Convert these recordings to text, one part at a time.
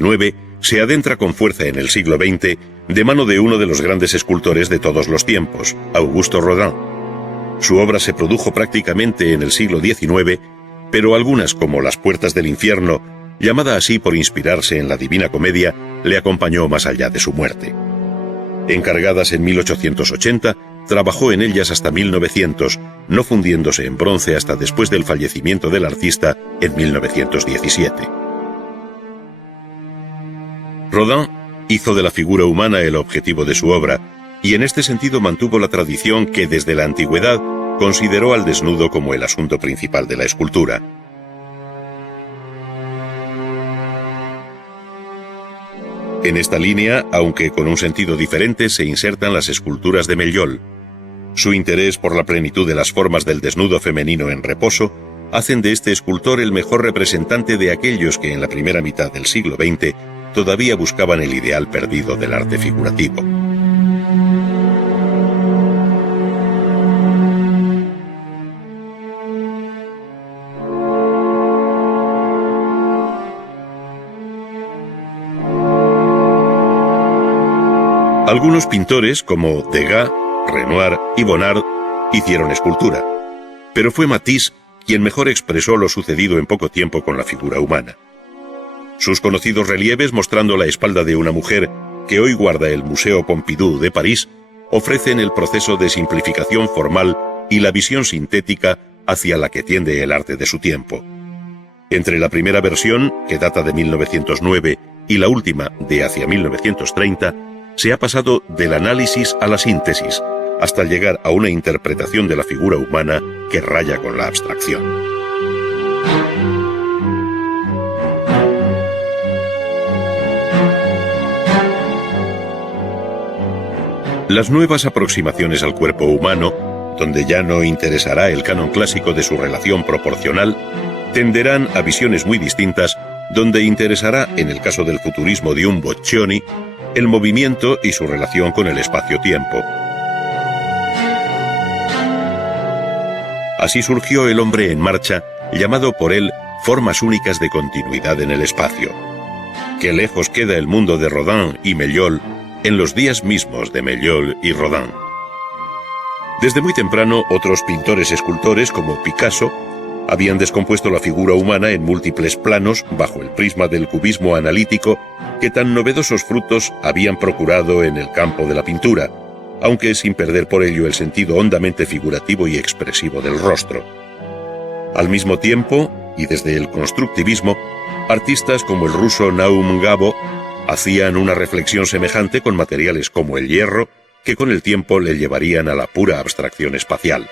XIX se adentra con fuerza en el siglo XX de mano de uno de los grandes escultores de todos los tiempos, Auguste Rodin. Su obra se produjo prácticamente en el siglo XIX, pero algunas, como Las puertas del infierno, llamada así por inspirarse en la Divina Comedia, le acompañó más allá de su muerte. Encargadas en 1880, trabajó en ellas hasta 1900, no fundiéndose en bronce hasta después del fallecimiento del artista en 1917. Rodin hizo de la figura humana el objetivo de su obra, y en este sentido mantuvo la tradición que desde la antigüedad consideró al desnudo como el asunto principal de la escultura. En esta línea, aunque con un sentido diferente, se insertan las esculturas de Melliol. Su interés por la plenitud de las formas del desnudo femenino en reposo hacen de este escultor el mejor representante de aquellos que en la primera mitad del siglo XX todavía buscaban el ideal perdido del arte figurativo. Algunos pintores, como Degas, Renoir y Bonnard, hicieron escultura, pero fue Matisse quien mejor expresó lo sucedido en poco tiempo con la figura humana. Sus conocidos relieves mostrando la espalda de una mujer, que hoy guarda el Museo Pompidou de París, ofrecen el proceso de simplificación formal y la visión sintética hacia la que tiende el arte de su tiempo. Entre la primera versión, que data de 1909, y la última, de hacia 1930, se ha pasado del análisis a la síntesis, hasta llegar a una interpretación de la figura humana que raya con la abstracción. Las nuevas aproximaciones al cuerpo humano, donde ya no interesará el canon clásico de su relación proporcional, tenderán a visiones muy distintas, donde interesará, en el caso del futurismo de un Boccioni, el movimiento y su relación con el espacio-tiempo. Así surgió el hombre en marcha, llamado por él formas únicas de continuidad en el espacio. Qué lejos queda el mundo de Rodin y Melliol en los días mismos de Melliol y Rodin. Desde muy temprano, otros pintores escultores, como Picasso, habían descompuesto la figura humana en múltiples planos bajo el prisma del cubismo analítico que tan novedosos frutos habían procurado en el campo de la pintura, aunque sin perder por ello el sentido hondamente figurativo y expresivo del rostro. Al mismo tiempo, y desde el constructivismo, artistas como el ruso Naum Gabo hacían una reflexión semejante con materiales como el hierro, que con el tiempo le llevarían a la pura abstracción espacial.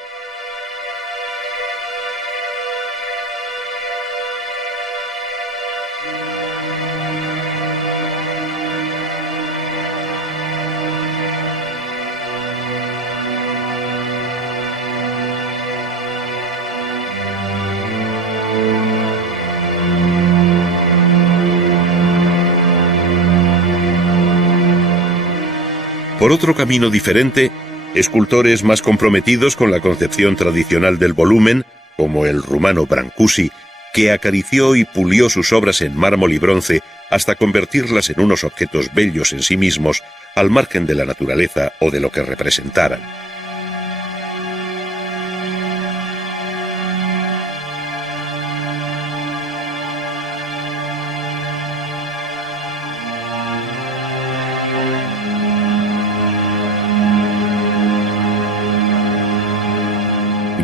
Por otro camino diferente, escultores más comprometidos con la concepción tradicional del volumen, como el rumano Brancusi, que acarició y pulió sus obras en mármol y bronce hasta convertirlas en unos objetos bellos en sí mismos, al margen de la naturaleza o de lo que representaran.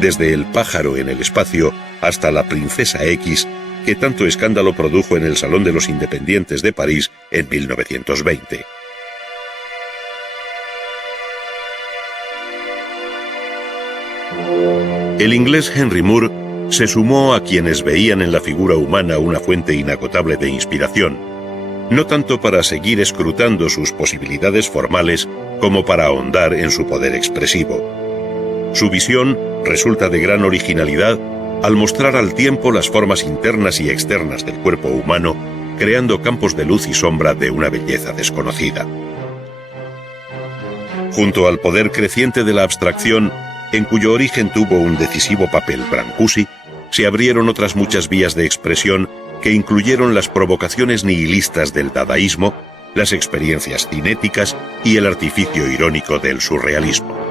Desde el pájaro en el espacio hasta la princesa X, que tanto escándalo produjo en el Salón de los Independientes de París en 1920. El inglés Henry Moore se sumó a quienes veían en la figura humana una fuente inagotable de inspiración, no tanto para seguir escrutando sus posibilidades formales como para ahondar en su poder expresivo. Su visión resulta de gran originalidad al mostrar al tiempo las formas internas y externas del cuerpo humano, creando campos de luz y sombra de una belleza desconocida. Junto al poder creciente de la abstracción, en cuyo origen tuvo un decisivo papel Brancusi, se abrieron otras muchas vías de expresión que incluyeron las provocaciones nihilistas del dadaísmo, las experiencias cinéticas y el artificio irónico del surrealismo.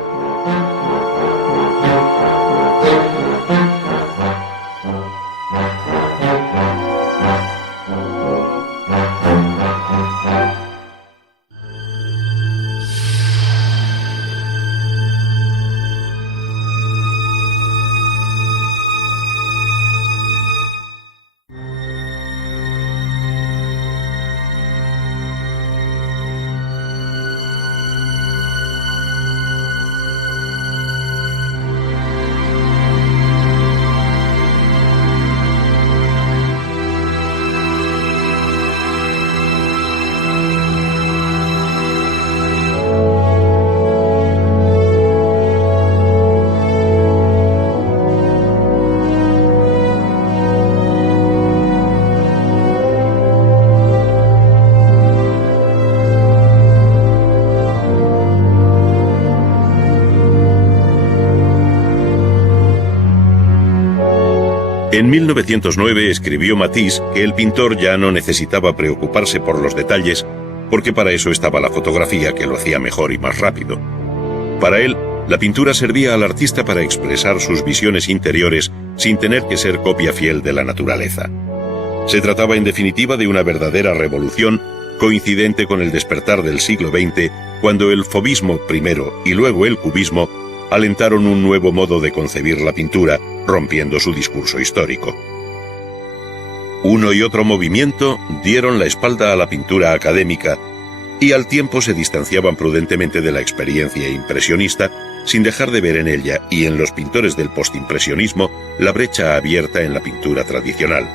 En 1909 escribió Matisse que el pintor ya no necesitaba preocuparse por los detalles, porque para eso estaba la fotografía, que lo hacía mejor y más rápido. Para él, la pintura servía al artista para expresar sus visiones interiores sin tener que ser copia fiel de la naturaleza. Se trataba en definitiva de una verdadera revolución, coincidente con el despertar del siglo XX, cuando el fauvismo primero y luego el cubismo alentaron un nuevo modo de concebir la pintura, rompiendo su discurso histórico. Uno y otro movimiento dieron la espalda a la pintura académica y al tiempo se distanciaban prudentemente de la experiencia impresionista, sin dejar de ver en ella y en los pintores del postimpresionismo la brecha abierta en la pintura tradicional.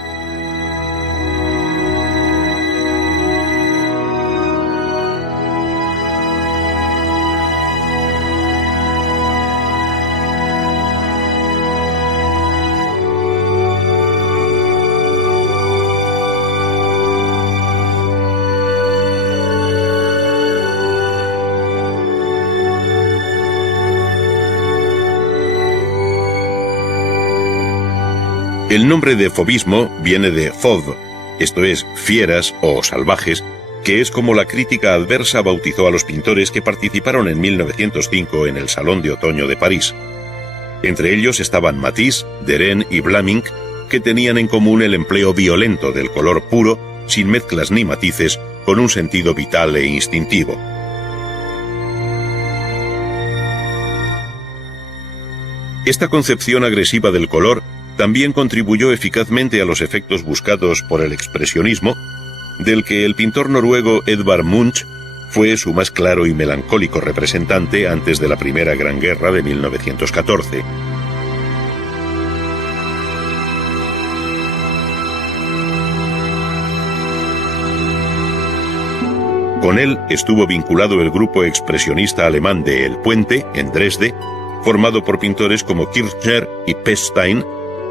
El nombre de fauvismo viene de fauve, esto es, fieras o salvajes, que es como la crítica adversa bautizó a los pintores que participaron en 1905 en el Salón de Otoño de París. Entre ellos estaban Matisse, Derain y Vlaminck, que tenían en común el empleo violento del color puro, sin mezclas ni matices, con un sentido vital e instintivo. Esta concepción agresiva del color también contribuyó eficazmente a los efectos buscados por el expresionismo, del que el pintor noruego Edvard Munch fue su más claro y melancólico representante antes de la Primera Gran Guerra de 1914. Con él estuvo vinculado el grupo expresionista alemán de El Puente, en Dresde, formado por pintores como Kirchner y Pechstein,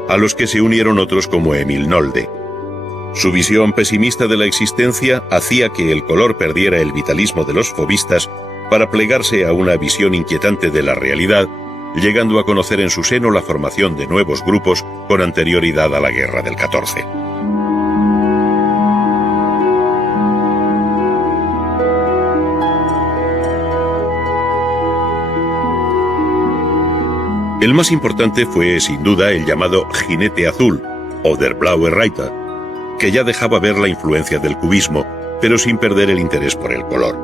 a los que se unieron otros como Emil Nolde. Su visión pesimista de la existencia hacía que el color perdiera el vitalismo de los fauvistas para plegarse a una visión inquietante de la realidad, llegando a conocer en su seno la formación de nuevos grupos con anterioridad a la Guerra del 14. El más importante fue, sin duda, el llamado Jinete Azul, o Der Blaue Reiter, que ya dejaba ver la influencia del cubismo, pero sin perder el interés por el color.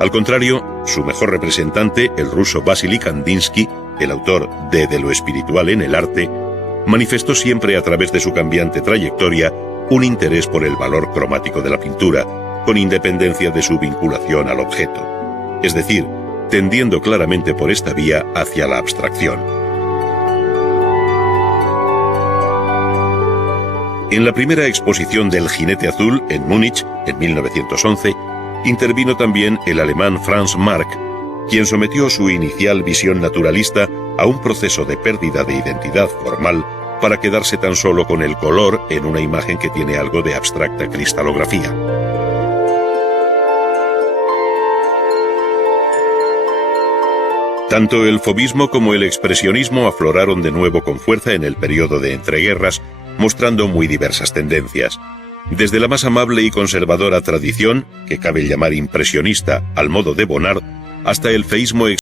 Al contrario, su mejor representante, el ruso Vasily Kandinsky, el autor de lo espiritual en el arte, manifestó siempre a través de su cambiante trayectoria un interés por el valor cromático de la pintura, con independencia de su vinculación al objeto, es decir, tendiendo claramente por esta vía hacia la abstracción. En la primera exposición del Jinete Azul, en Múnich, en 1911, intervino también el alemán Franz Marc, quien sometió su inicial visión naturalista a un proceso de pérdida de identidad formal para quedarse tan solo con el color en una imagen que tiene algo de abstracta cristalografía. Tanto el fauvismo como el expresionismo afloraron de nuevo con fuerza en el periodo de entreguerras, mostrando muy diversas tendencias. Desde la más amable y conservadora tradición, que cabe llamar impresionista al modo de Bonnard, hasta el feísmo